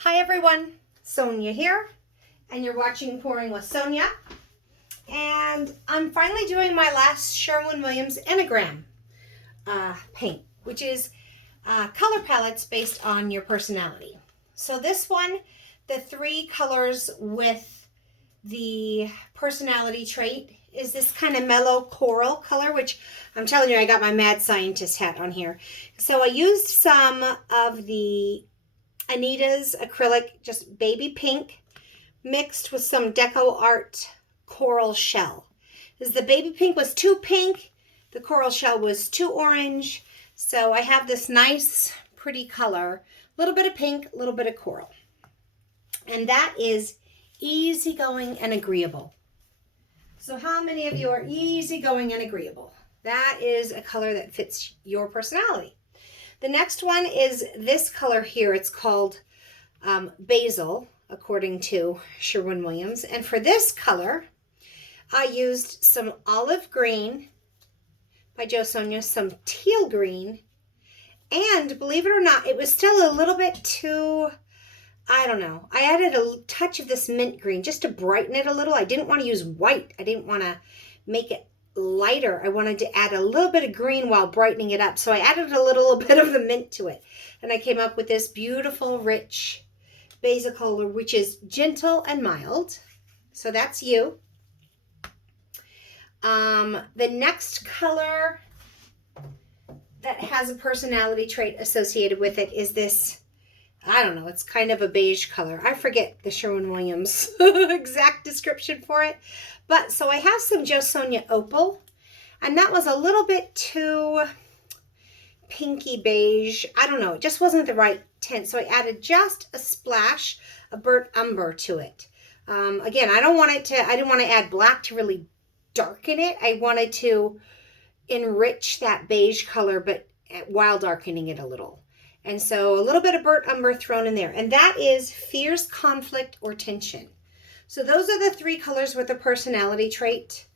Hi everyone, Sonja here, and you're watching Pouring with Sonja. And I'm finally doing my last Sherwin Williams Enneagram paint, which is color palettes based on your personality. So this one, the three colors with the personality trait is this kind of mellow coral color, which I'm telling you, I got my mad scientist hat on here. So I used some of the Anita's acrylic, just baby pink, mixed with some Deco Art coral shell. Because the baby pink was too pink, the coral shell was too orange. So I have this nice, pretty color, a little bit of pink, a little bit of coral. And that is Easygoing and Agreeable. So how many of you are easygoing and agreeable? That is a color that fits your personality. The next one is this color here. It's called Basil, according to Sherwin Williams. And for this color, I used some olive green by Sonja, some teal green, and believe it or not, it was still a little bit too, I don't know. I added a touch of this mint green just to brighten it a little. I didn't want to use white. I didn't want to make it lighter. I wanted to add a little bit of green while brightening it up. So I added a little bit of the mint to it. And I came up with this beautiful, rich basil color, which is gentle and mild. So that's you. The next color that has a personality trait associated with it is this, I don't know, it's kind of a beige color. I forget the Sherwin-Williams exact description for it. But so I have some Sonja Opal, and that was a little bit too pinky beige. I don't know, it just wasn't the right tint. So I added just a splash of burnt umber to it. Again, I didn't want to add black to really darken it. I wanted to enrich that beige color, but while darkening it a little. And so a little bit of burnt umber thrown in there. And that is fierce conflict or tension. So those are the three colors with a personality trait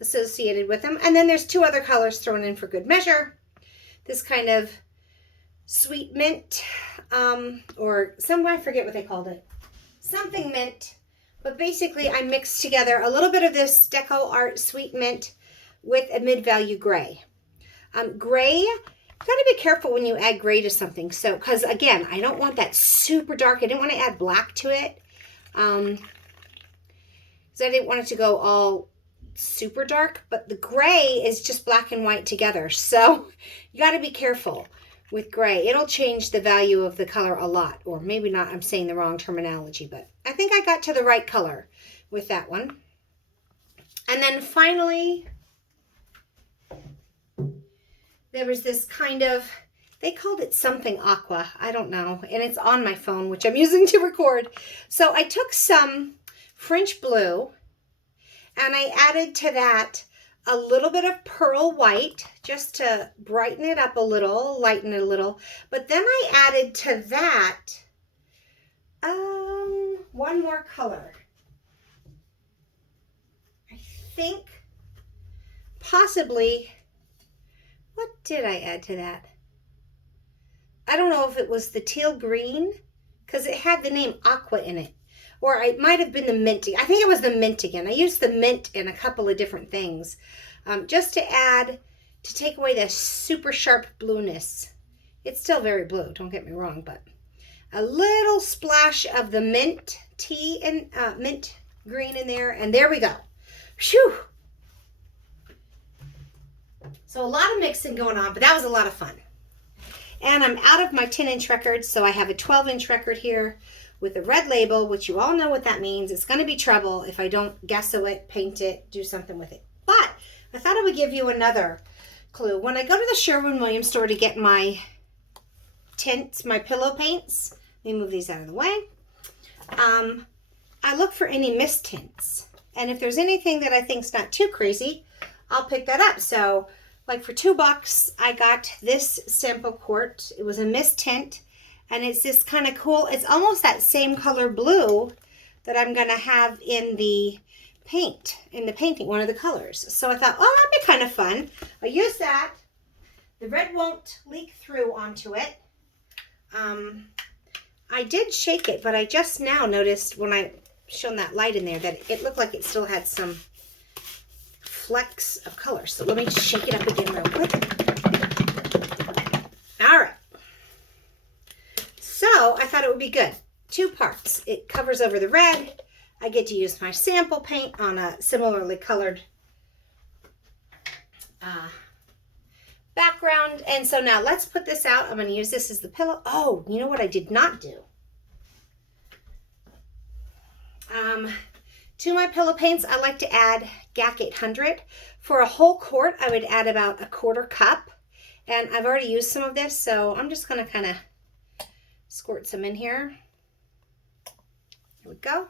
associated with them. And then there's two other colors thrown in for good measure. This kind of sweet mint, or I forget what they called it. Something mint. But basically I mixed together a little bit of this Deco Art sweet mint with a mid-value gray. Gray, you gotta be careful when you add gray to something. So, because again, I don't want that super dark. I didn't want to add black to it. Because I didn't want it to go all super dark. But the gray is just black and white together. So you gotta be careful with gray. It'll change the value of the color a lot. Or maybe not, I'm saying the wrong terminology. But I think I got to the right color with that one. And then finally, there was this kind of, they called it something aqua. I don't know. And it's on my phone, which I'm using to record. So I took some French blue and I added to that a little bit of pearl white just to brighten it up a little, lighten it a little. But then I added to that one more color. I think possibly, what did I add to that? I don't know if it was the teal green, because it had the name aqua in it. Or it might have been the mint. I think it was the mint again. I used the mint in a couple of different things. Just to take away the super sharp blueness. It's still very blue, don't get me wrong, but a little splash of the mint tea and mint green in there. And there we go. Phew! So a lot of mixing going on, but that was a lot of fun. And I'm out of my 10-inch record, so I have a 12-inch record here with a red label, which you all know what that means. It's going to be trouble if I don't gesso it, paint it, do something with it. But I thought I would give you another clue. When I go to the Sherwin-Williams store to get my tints, my pillow paints, let me move these out of the way. I look for any mist tints. And if there's anything that I think's not too crazy, I'll pick that up. So like for $2, I got this sample quart. It was a mist tint, and it's this kind of cool, it's almost that same color blue that I'm going to have in the painting, one of the colors. So I thought, oh, that'd be kind of fun. I'll use that. The red won't leak through onto it. I did shake it, but I just now noticed when I shone that light in there that it looked like it still had some flecks of color. So let me just shake it up again real quick. All right. So I thought it would be good. 2 parts. It covers over the red. I get to use my sample paint on a similarly colored background. And so now let's put this out. I'm going to use this as the pillow. Oh, you know what I did not do? To my pillow paints, I like to add GAC 800. For a whole quart, I would add about 1/4 cup. And I've already used some of this, so I'm just going to kind of squirt some in here. Here we go.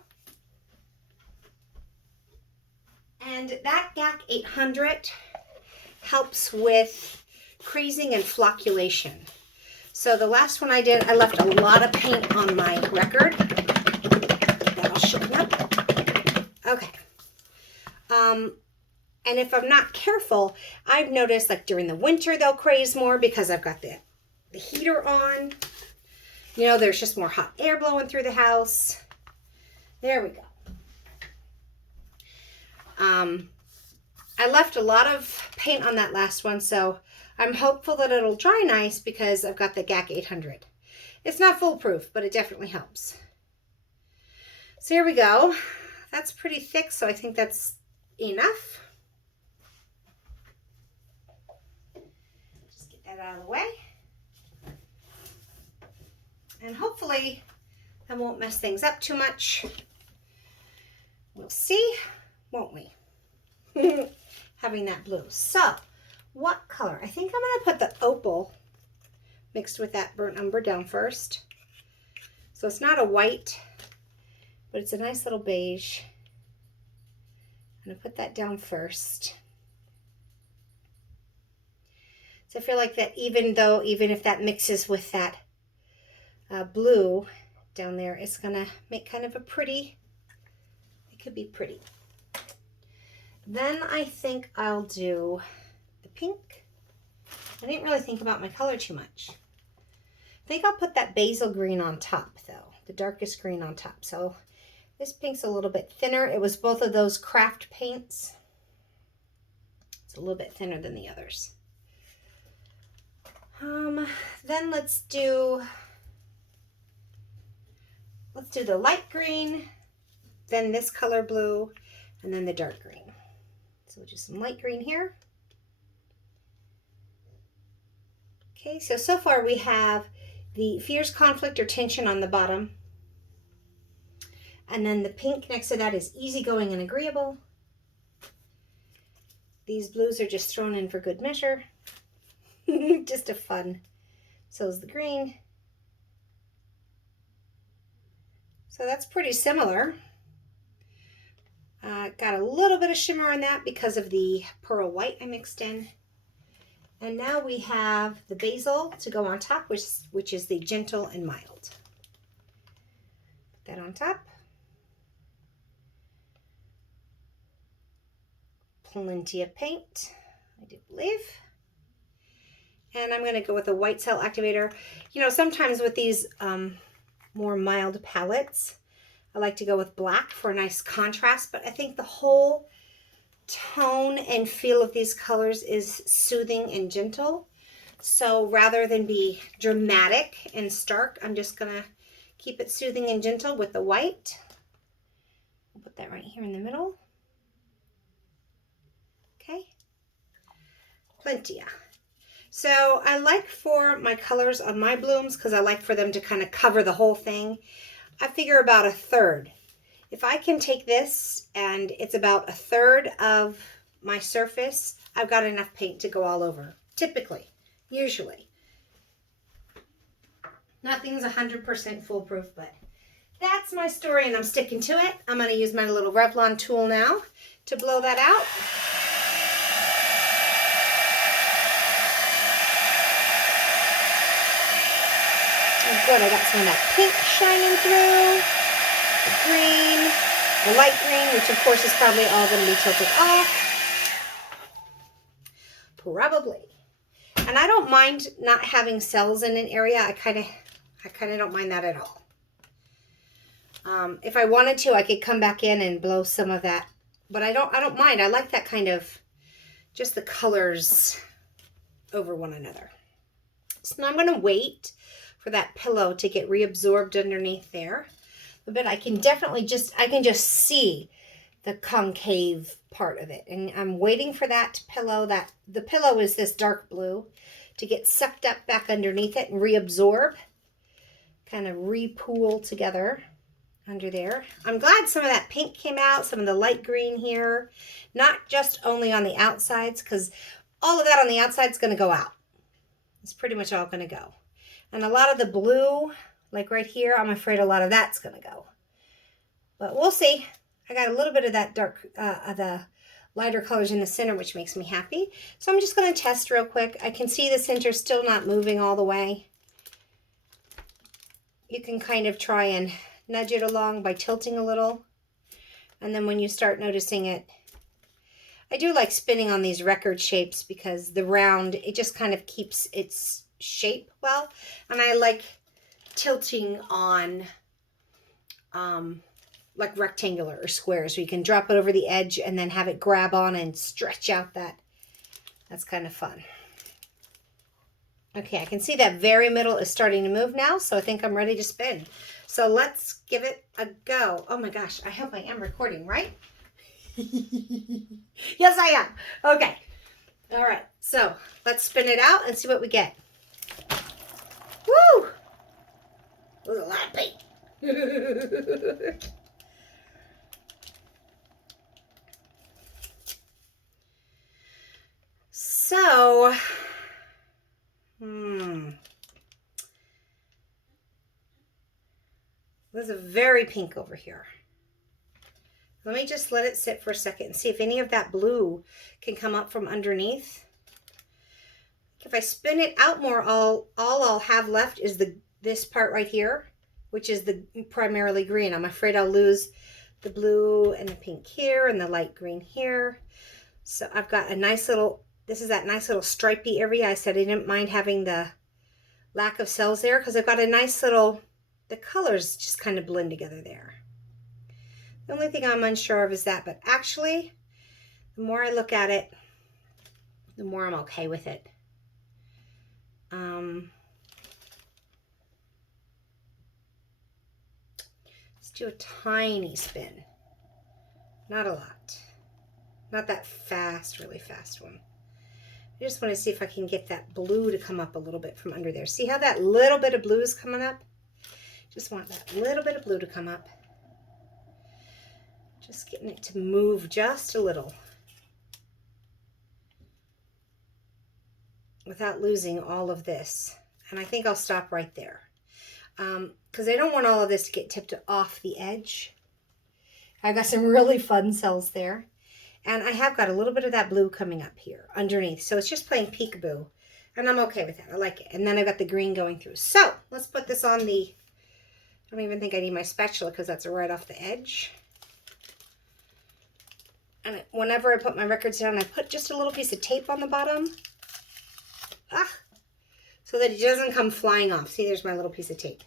And that GAC 800 helps with creasing and flocculation. So the last one I did, I left a lot of paint on my record. That'll show up. Okay. And if I'm not careful, I've noticed like during the winter they'll craze more because I've got the heater on. You know, there's just more hot air blowing through the house. There we go. I left a lot of paint on that last one, so I'm hopeful that it'll dry nice because I've got the GAC 800. It's not foolproof, but it definitely helps. So here we go. That's pretty thick, so I think that's enough. Just get that out of the way. And hopefully that won't mess things up too much. We'll see, won't we? Having that blue. So, what color? I think I'm going to put the opal mixed with that burnt umber down first. So it's not a white, but it's a nice little beige. I'm going to put that down first. So I feel like that even if that mixes with that blue down there, it's going to make kind of a pretty, it could be pretty. Then I think I'll do the pink. I didn't really think about my color too much. I think I'll put that basil green on top though, the darkest green on top. So this pink's a little bit thinner. It was both of those craft paints. It's a little bit thinner than the others. Then let's do the light green, then this color blue, and then the dark green. So we'll do some light green here. Okay, so far we have the fierce conflict or tension on the bottom. And then the pink next to that is easygoing and agreeable. These blues are just thrown in for good measure. Just a fun. So is the green. So that's pretty similar. Got a little bit of shimmer on that because of the pearl white I mixed in. And now we have the basil to go on top, which is the gentle and mild. Put that on top. Plenty of paint, I do believe. And I'm going to go with a white cell activator. You know, sometimes with these more mild palettes, I like to go with black for a nice contrast, but I think the whole tone and feel of these colors is soothing and gentle. So rather than be dramatic and stark, I'm just going to keep it soothing and gentle with the white. I'll put that right here in the middle. Okay. Plenty. So I like for my colors on my blooms, because I like for them to kind of cover the whole thing, I figure about 1/3. If I can take this and it's about 1/3 of my surface, I've got enough paint to go all over. Typically, usually. Nothing's 100% foolproof, but that's my story and I'm sticking to it. I'm going to use my little Revlon tool now to blow that out. Good, I got some of that pink shining through, the green, the light green, which of course is probably all going to be tilted off. Probably. And I don't mind not having cells in an area. I kind of don't mind that at all. If I wanted to, I could come back in and blow some of that, but I don't mind. I like that kind of, just the colors over one another. So now I'm going to wait for that pillow to get reabsorbed underneath there. But I can definitely I can just see the concave part of it. And I'm waiting for that pillow, the pillow is this dark blue, to get sucked up back underneath it and reabsorb, kind of repool together under there. I'm glad some of that pink came out, some of the light green here, not just only on the outsides, because all of that on the outside is going to go out. It's pretty much all going to go. And a lot of the blue, like right here, I'm afraid a lot of that's going to go. But we'll see. I got a little bit of that dark, the lighter colors in the center, which makes me happy. So I'm just going to test real quick. I can see the center still not moving all the way. You can kind of try and nudge it along by tilting a little. And then when you start noticing it, I do like spinning on these record shapes because the round, it just kind of keeps its shape well. And I like tilting on like rectangular or square, so you can drop it over the edge and then have it grab on and stretch out that. That's kind of fun. Okay, I can see that very middle is starting to move now, so I think I'm ready to spin. So let's give it a go. Oh my gosh, I hope I am recording, right? Yes, I am. Okay. All right, so let's spin it out and see what we get. Woo! That was a lot of paint. So, there's a very pink over here. Let me just let it sit for a second and see if any of that blue can come up from underneath. If I spin it out more, all I'll have left is this part right here, which is the primarily green. I'm afraid I'll lose the blue and the pink here and the light green here. So I've got a nice little, this is that nice little stripey area. I said I didn't mind having the lack of cells there because I've got a nice little, the colors just kind of blend together there. The only thing I'm unsure of is that, but actually, the more I look at it, the more I'm okay with it. Let's do a tiny spin. Not a lot. Not that fast, really fast one. I just want to see if I can get that blue to come up a little bit from under there. See how that little bit of blue is coming up? Just want that little bit of blue to come up. Just getting it to move just a little without losing all of this. And I think I'll stop right there because I don't want all of this to get tipped off the edge. I've got some really fun cells there. And I have got a little bit of that blue coming up here underneath. So it's just playing peekaboo. And I'm okay with that. I like it. And then I've got the green going through. So let's put this on the, I don't even think I need my spatula because that's right off the edge. And whenever I put my records down, I put just a little piece of tape on the bottom. So that it doesn't come flying off. See, there's my little piece of tape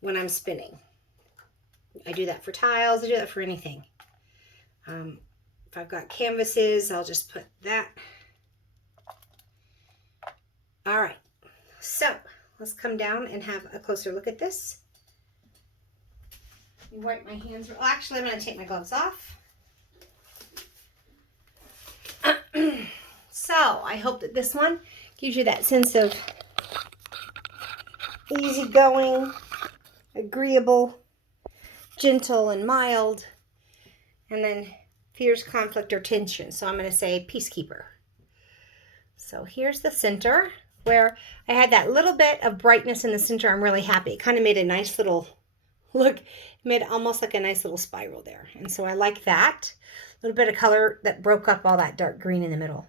when I'm spinning. I do that for tiles. I do that for anything. If I've got canvases, I'll just put that. All right. So let's come down and have a closer look at this. Let me wipe my hands. Well, actually, I'm going to take my gloves off. So I hope that this one gives you that sense of easygoing, agreeable, gentle, and mild, and then fierce conflict or tension. So I'm going to say peacekeeper. So here's the center where I had that little bit of brightness in the center. I'm really happy. It kind of made a nice little look. It made almost like a nice little spiral there. And so I like that. A little bit of color that broke up all that dark green in the middle.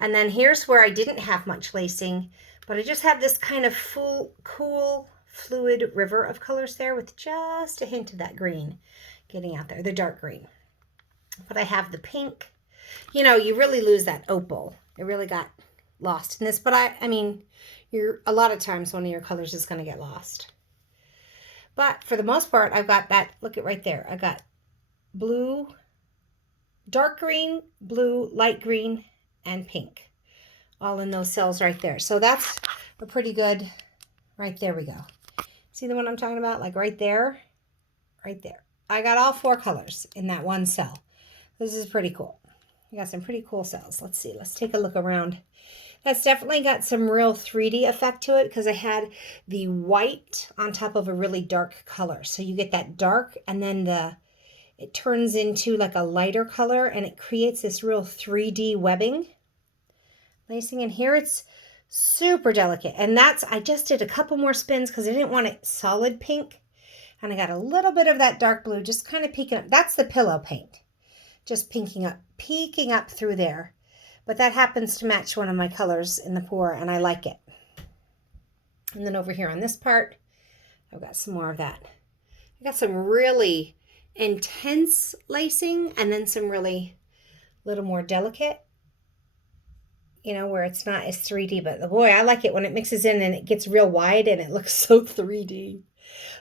And then here's where I didn't have much lacing, but I just had this kind of full, cool, fluid river of colors there with just a hint of that green getting out there, the dark green. But I have the pink. You know, you really lose that opal. It really got lost in this. But I mean, a lot of times one of your colors is going to get lost. But for the most part, I've got that, look at right there. I got blue, dark green, blue, light green, and pink. All in those cells right there. So that's a pretty good, right there we go. See the one I'm talking about? Like right there, right there. I got all 4 colors in that one cell. This is pretty cool. I got some pretty cool cells. Let's see. Let's take a look around. That's definitely got some real 3D effect to it because I had the white on top of a really dark color. So you get that dark and then it turns into like a lighter color and it creates this real 3D webbing. Lacing in here, it's super delicate. And I just did a couple more spins because I didn't want it solid pink. And I got a little bit of that dark blue just kind of peeking up. That's the pillow paint. Just peeking up through there. But that happens to match one of my colors in the pour, and I like it. And then over here on this part, I've got some more of that. I got some really intense lacing and then some really little more delicate, where it's not as 3D. But boy, I like it when it mixes in and it gets real wide and it looks so 3D.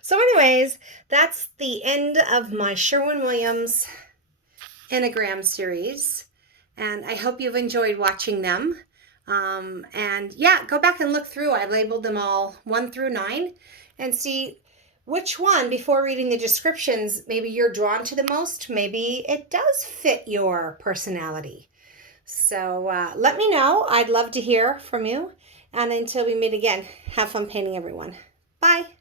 So anyways, that's the end of my Sherwin Williams Enneagram series. And I hope you've enjoyed watching them. And yeah, go back and look through. I labeled them all 1 through 9 and see which one, before reading the descriptions, maybe you're drawn to the most. Maybe it does fit your personality. So let me know. I'd love to hear from you. And until we meet again, have fun painting, everyone. Bye.